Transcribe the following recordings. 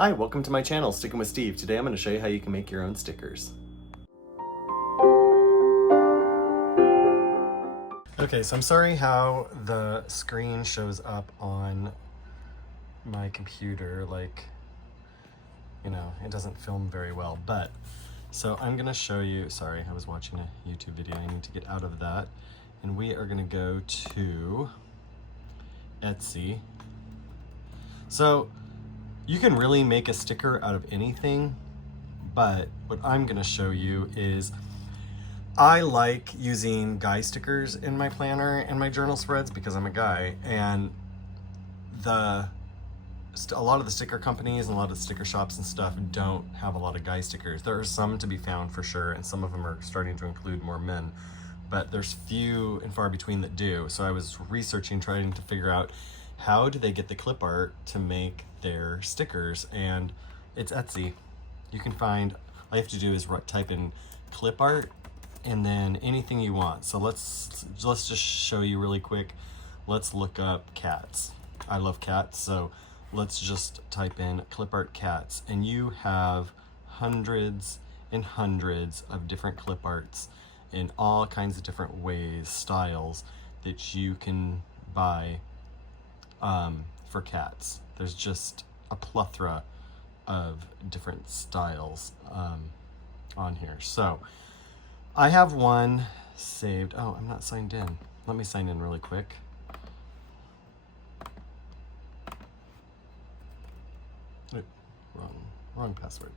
Hi, welcome to my channel, Sticking with Steve. Today I'm going to show you how you can make your own stickers. Okay, so I'm sorry how the screen shows up on my computer, like, you know, it doesn't film very well, but, so I'm going to show you, sorry, I was watching a YouTube video, I need to get out of that, and we are going to go to Etsy. So, you can really make a sticker out of anything, but what I'm going to show you is I like using guy stickers in my planner and my journal spreads because I'm a guy, and a lot of the sticker companies and a lot of the sticker shops and stuff don't have a lot of guy stickers. There are some to be found for sure, and some of them are starting to include more men, but there's few and far between that do. So I was researching, trying to figure out how do they get the clip art to make their stickers, and it's Etsy. You can find, all you have to do is type in clip art and then anything you want. So let's just show you really quick. Let's look up cats. I love cats, so let's just type in clip art cats, and you have hundreds and hundreds of different clip arts in all kinds of different ways, styles that you can buy for cats. There's just a plethora of different styles on here. So I have one saved. Oh, I'm not signed in. Let me sign in really quick. Wait, wrong password.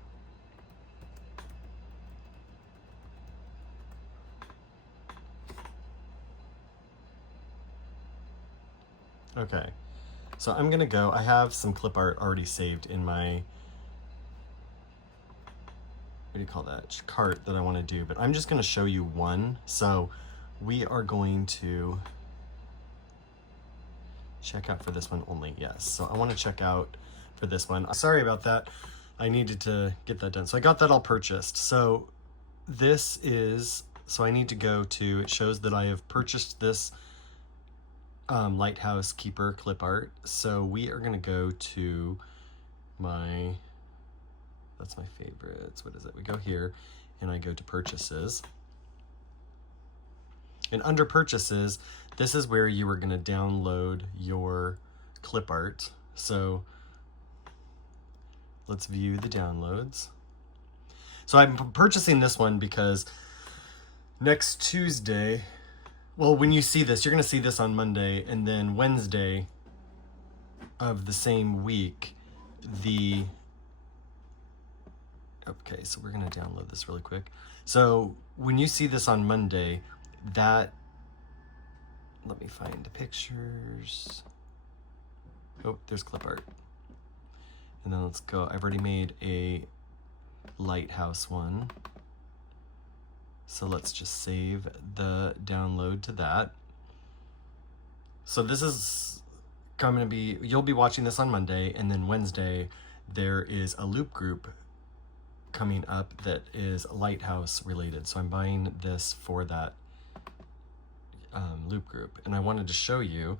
Okay, so I'm gonna go, I have some clip art already saved in my, what do you call that, cart that I want to do, but I'm just going to show you one. So we are going to check out for this one only. Yes, so I want to check out for this one. Sorry about that, I needed to get that done. So I got that all purchased. So this is, so I need to go to, it shows that I have purchased this Lighthouse Keeper clip art. So we are going to go to my, that's my favorites. What is it? We go here and I go to purchases. And under purchases, this is where you are going to download your clip art. So let's view the downloads. So I'm purchasing this one because next Tuesday, well, when you see this, you're going to see this on Monday, and then Wednesday of the same week, okay, so we're going to download this really quick. So when you see this on Monday, let me find the pictures. Oh, there's clip art. And then let's go. I've already made a lighthouse one. So let's just save the download to that. So this is going to be, you'll be watching this on Monday, and then Wednesday there is a loop group coming up that is lighthouse related. So I'm buying this for that loop group. And I wanted to show you,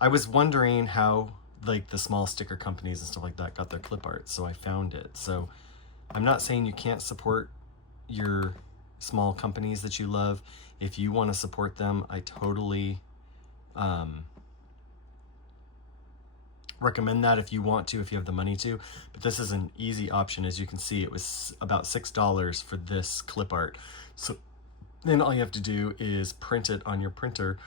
I was wondering how like the small sticker companies and stuff like that got their clip art. So I found it. So I'm not saying you can't support your small companies that you love. If you want to support them, I totally recommend that if you want to, if you have the money to. But this is an easy option. As you can see, it was about $6 for this clip art. So then all you have to do is print it on your printer.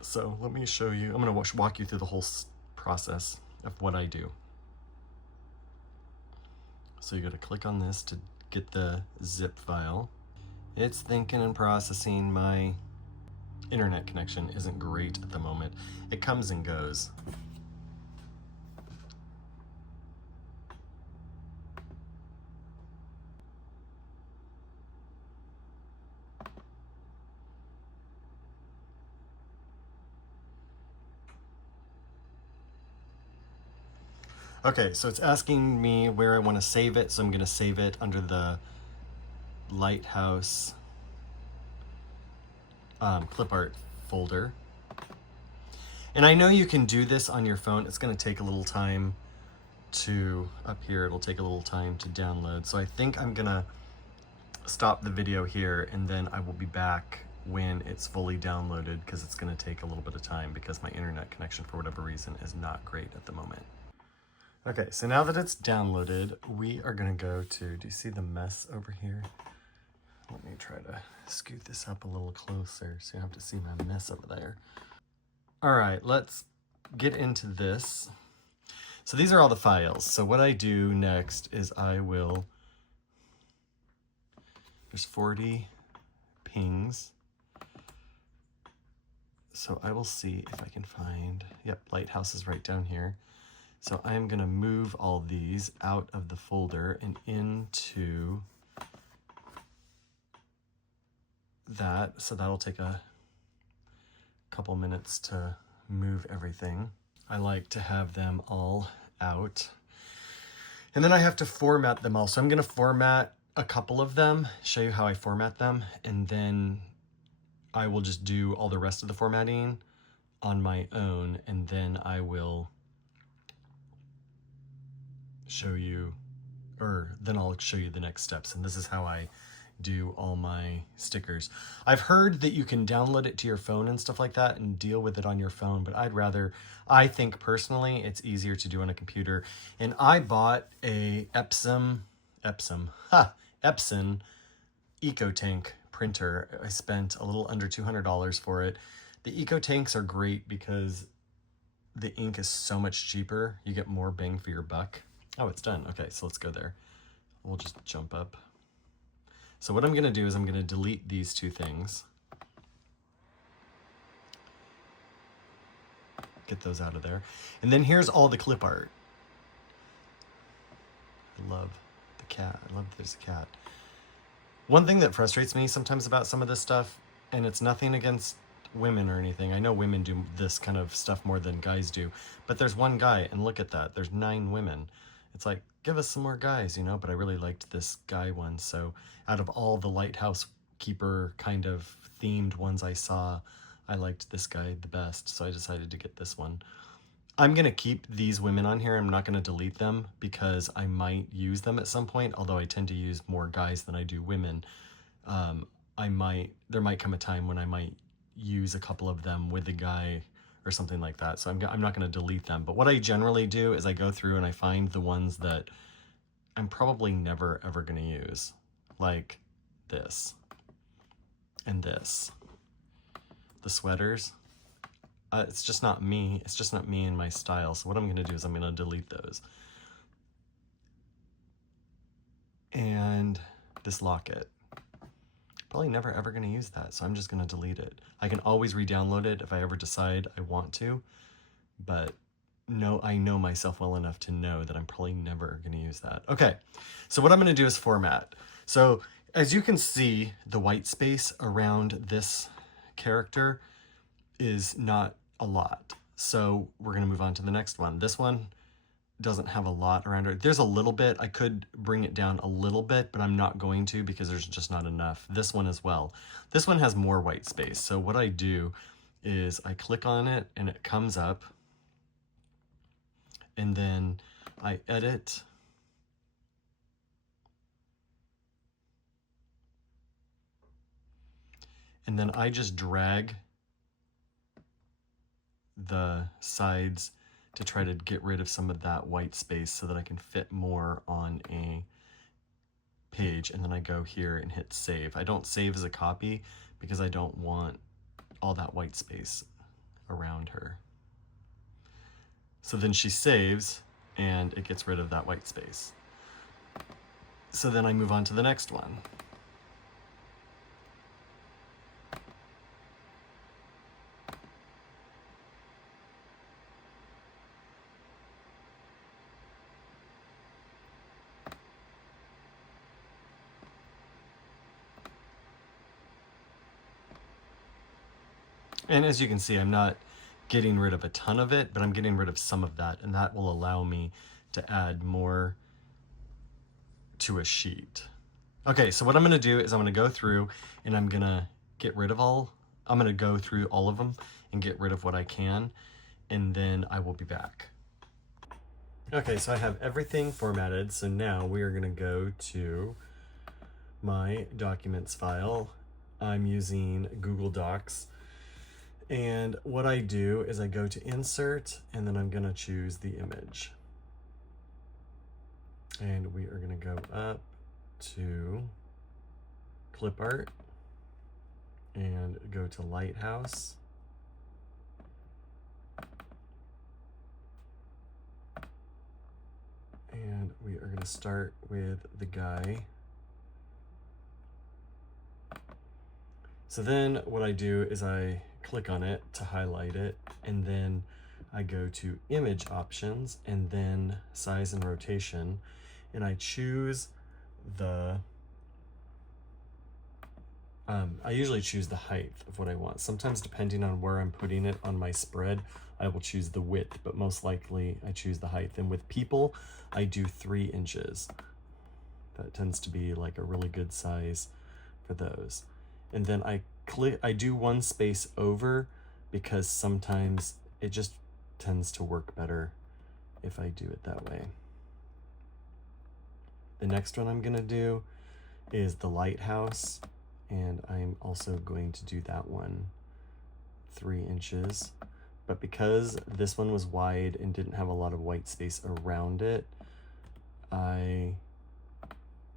So let me show you. I'm going to walk you through the whole process of what I do. So you got to click on this to get the zip file. It's thinking and processing. My internet connection isn't great at the moment. It comes and goes. Okay, so it's asking me where I want to save it, so I'm going to save it under the Lighthouse clip art folder. And I know you can do this on your phone. It's going to take a little time to up here. It'll take a little time to download. So I think I'm gonna stop the video here and then I will be back when it's fully downloaded, because it's gonna take a little bit of time because my internet connection for whatever reason is not great at the moment. Okay, so now that it's downloaded, we are gonna go to, do you see the mess over here? Let me try to scoot this up a little closer so you don't have to see my mess over there. All right, let's get into this. So these are all the files. So what I do next is there's 40 pings. So I will see if I can find, yep, Lighthouse is right down here. So I'm gonna move all these out of the folder and into that. So that'll take a couple minutes to move everything. I like to have them all out. And then I have to format them all. So I'm gonna format a couple of them, show you how I format them, and then I will just do all the rest of the formatting on my own, and then I will show you, or then I'll show you the next steps. And this is how I do all my stickers. I've heard that you can download it to your phone and stuff like that and deal with it on your phone, but I think personally it's easier to do on a computer. And I bought a Epson EcoTank printer. I spent a little under $200 for it. The EcoTanks are great because the ink is so much cheaper. You get more bang for your buck. Oh, it's done. Okay, so let's go there. We'll just jump up. So what I'm gonna do is I'm gonna delete these two things. Get those out of there. And then here's all the clip art. I love the cat. I love that there's a cat. One thing that frustrates me sometimes about some of this stuff, and it's nothing against women or anything. I know women do this kind of stuff more than guys do, but there's one guy and look at that. There's 9 women. It's like, give us some more guys, you know, but I really liked this guy one. So out of all the lighthouse keeper kind of themed ones I saw, I liked this guy the best. So I decided to get this one. I'm going to keep these women on here. I'm not going to delete them because I might use them at some point, although I tend to use more guys than I do women. There might come a time when I might use a couple of them with a guy or something like that. So I'm not going to delete them. But what I generally do is I go through and I find the ones that I'm probably never ever going to use, like this and this. The sweaters. It's just not me. It's just not me and my style. So what I'm going to do is I'm going to delete those. And this locket. Probably never ever going to use that, so I'm just going to delete it. I can always re-download it if I ever decide I want to, but no, I know myself well enough to know that I'm probably never going to use that. Okay, so what I'm going to do is format. So as you can see, the white space around this character is not a lot. So we're going to move on to the next one. This one doesn't have a lot around it. There's a little bit. I could bring it down a little bit, but I'm not going to because there's just not enough. This one as well. This one has more white space. So what I do is I click on it and it comes up, and then I edit. And then I just drag the sides to try to get rid of some of that white space so that I can fit more on a page. And then I go here and hit save. I don't save as a copy because I don't want all that white space around her. So then she saves and it gets rid of that white space. So then I move on to the next one. And as you can see, I'm not getting rid of a ton of it, but I'm getting rid of some of that, and that will allow me to add more to a sheet. Okay, so what I'm gonna do is I'm gonna go through and I'm gonna I'm gonna go through all of them and get rid of what I can, and then I will be back. Okay, so I have everything formatted. So now we are gonna go to my documents file. I'm using Google Docs. And what I do is I go to insert and then I'm gonna choose the image. And we are gonna go up to clip art and go to Lighthouse. And we are gonna start with the guy. So then what I do is I click on it to highlight it, and then I go to image options and then size and rotation, and I choose the I usually choose the height of what I want. Sometimes depending on where I'm putting it on my spread, I will choose the width, but most likely I choose the height. And with people, I do 3 inches. That tends to be like a really good size for those. And then I do 1 space over because sometimes it just tends to work better if I do it that way. The next one I'm gonna do is the lighthouse, and I'm also going to do that one 3 inches. But because this one was wide and didn't have a lot of white space around it, I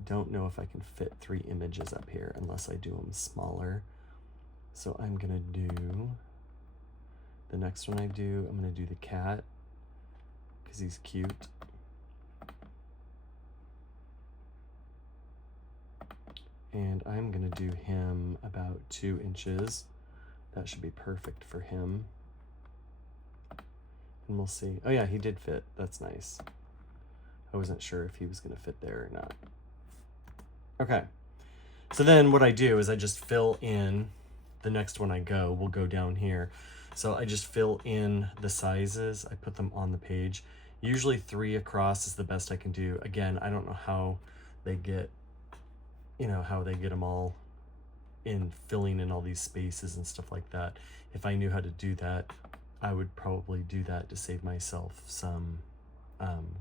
don't know if I can fit 3 images up here unless I do them smaller. So I'm gonna do, the next one I'm gonna do the cat because he's cute. And I'm gonna do him about 2 inches. That should be perfect for him. And we'll see. Oh yeah, he did fit. That's nice. I wasn't sure if he was gonna fit there or not. Okay. So then what I do is I just fill in the next one we'll go down here. So I just fill in the sizes. I put them on the page. Usually 3 across is the best I can do. Again, I don't know how they get, how they get them all in filling in all these spaces and stuff like that. If I knew how to do that, I would probably do that to save myself some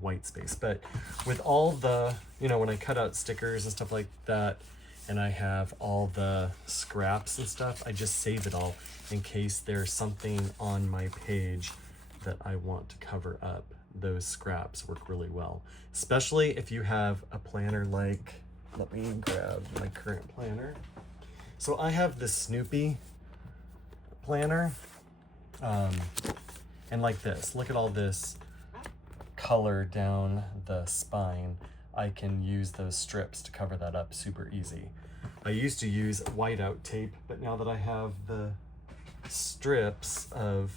white space. But with all the, when I cut out stickers and stuff like that, and I have all the scraps and stuff, I just save it all in case there's something on my page that I want to cover up. Those scraps work really well, especially if you have a planner like, let me grab my current planner. So I have this Snoopy planner, and like this, look at all this color down the spine. I can use those strips to cover that up super easy. I used to use whiteout tape, but now that I have the strips of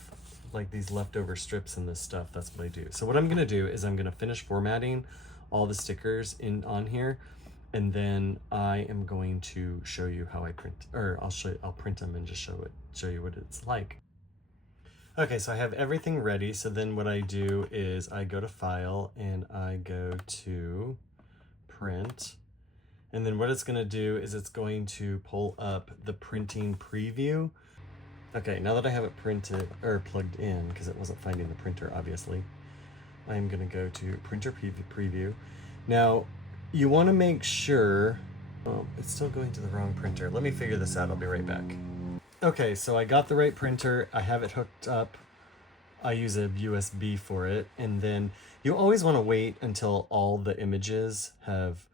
like these leftover strips and this stuff, that's what I do. So what I'm gonna do is I'm gonna finish formatting all the stickers on here, and then I am going to show you how I print, or I'll print them and just show you what it's like. Okay, so I have everything ready. So then what I do is I go to File and I go to Print. And then what it's gonna do is it's going to pull up the printing preview. Okay, now that I have it printed or plugged in, because it wasn't finding the printer, obviously, I'm gonna go to Printer Preview. Now, you wanna make sure, oh, it's still going to the wrong printer. Let me figure this out, I'll be right back. Okay, so I got the right printer, I have it hooked up. I use a USB for it, and then you always wanna wait until all the images have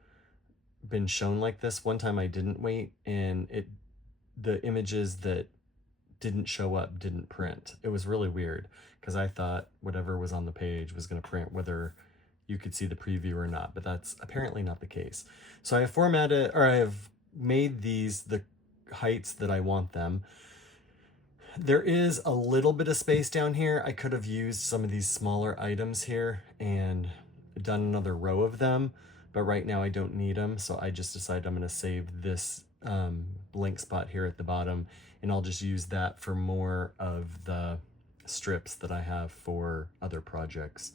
been shown like this. One time I didn't wait, and the images that didn't show up didn't print. It was really weird because I thought whatever was on the page was going to print whether you could see the preview or not, but that's apparently not the case. So I have formatted, or I have made these the heights that I want them. There is a little bit of space down here. I could have used some of these smaller items here and done another row of them, but right now I don't need them, so I just decided I'm going to save this blank spot here at the bottom, and I'll just use that for more of the strips that I have for other projects.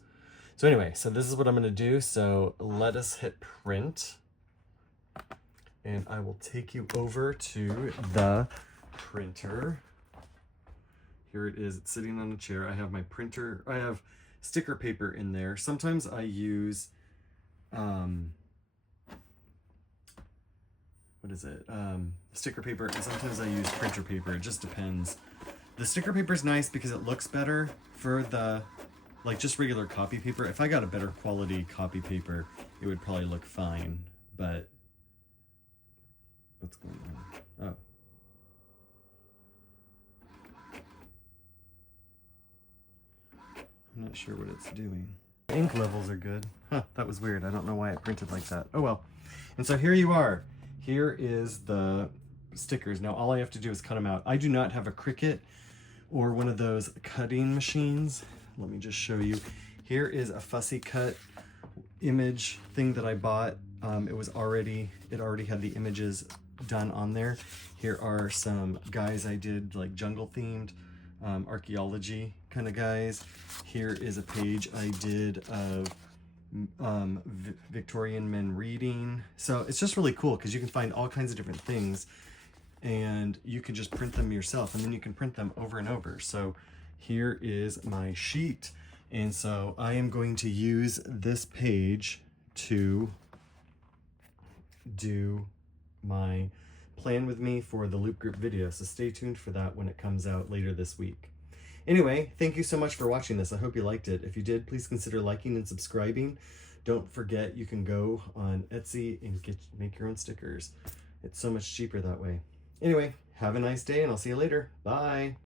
So anyway, so this is what I'm going to do. So let us hit print, and I will take you over to the printer. Here it is, it's sitting on a chair. I have my printer, I have sticker paper in there. Sometimes I use, sticker paper, and sometimes I use printer paper. It just depends. The sticker paper is nice because it looks better for the, like just regular copy paper. If I got a better quality copy paper, it would probably look fine, but what's going on? Oh. I'm not sure what it's doing. Ink levels are good. Huh, that was weird. I don't know why it printed like that. Oh well. And so here you are. Here is the stickers. Now all I have to do is cut them out. I do not have a Cricut or one of those cutting machines. Let me just show you. Here is a fussy cut image thing that I bought. It already had the images done on there. Here are some guys I did, like jungle themed, archaeology kind of guys. Here is a page I did of Victorian men reading. So it's just really cool because you can find all kinds of different things and you can just print them yourself, and then you can print them over and over. So here is my sheet, and so I am going to use this page to do my plan with me for the loop group video, so stay tuned for that when it comes out later this week. Anyway, thank you so much for watching this. I hope you liked it. If you did, please consider liking and subscribing. Don't forget you can go on Etsy and make your own stickers. It's so much cheaper that way. Anyway, have a nice day and I'll see you later. Bye.